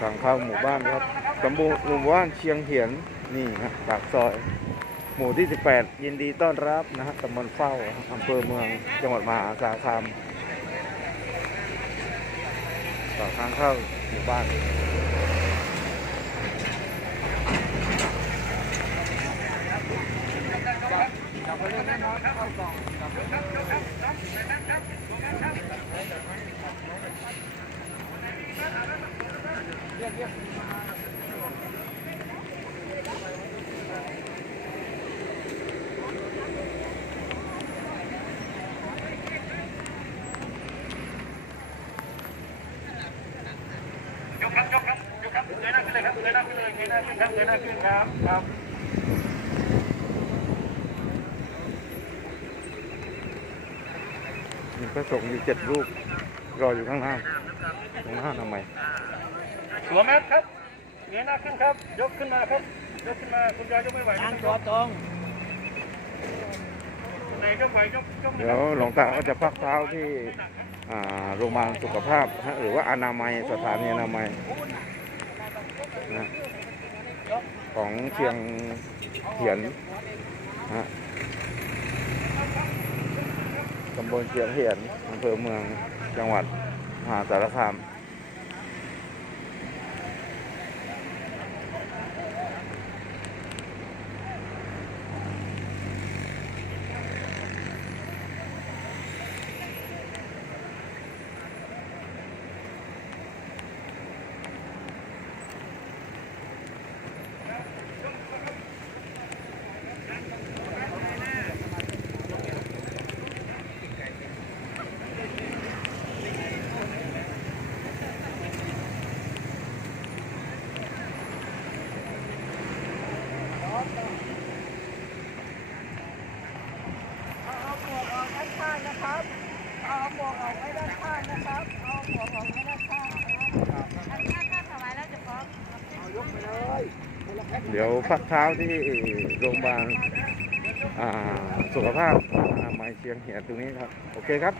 ทางเข้าหมู่บ้านครับตำบลหมู่บ้านเชียงเหียนนี่นะปากซอย หมู่ที่ 18 ยินดีต้อนรับนะฮะตำบลเฝ้าอำเภอเมืองจังหวัดมหาสารคามปากทางเข้าหมู่บ้านครับ พระสงฆ์อยู่เจ็ดรูปรออยู่ข้างหน้าตรงหน้าทำไม สวมแมสครับเงยหน้าขึ้นครับ ยกขึ้นมาครับ ยกขึ้นมา คุณยายยกไม่ไหวตั้งตัวตรงไหนยกไหวยกยกเดี๋ยวหลวงตาก็จะพักเท้าที่อ่าโรงพยาบาลสุขภาพฮะหรือว่าอนามัยสถานีอนามัยนะของเชียงเหียนฮะตำบลเชียงเหียนอำเภอเมืองจังหวัดมหาสารคาม นะครับ เอาหมวกออกไว้ด้านข้างนะครับ เอาหมวกออกไว้ด้านข้างนะครับอันนี้ข้าถวายแล้วจะฟ้องเอายกไปเลยเดี๋ยวพักเท้าที่โรงพยาบาลอ่าสุขภาพอนามัยเชียงเหียนตรงนี้ครับ โอเคครับ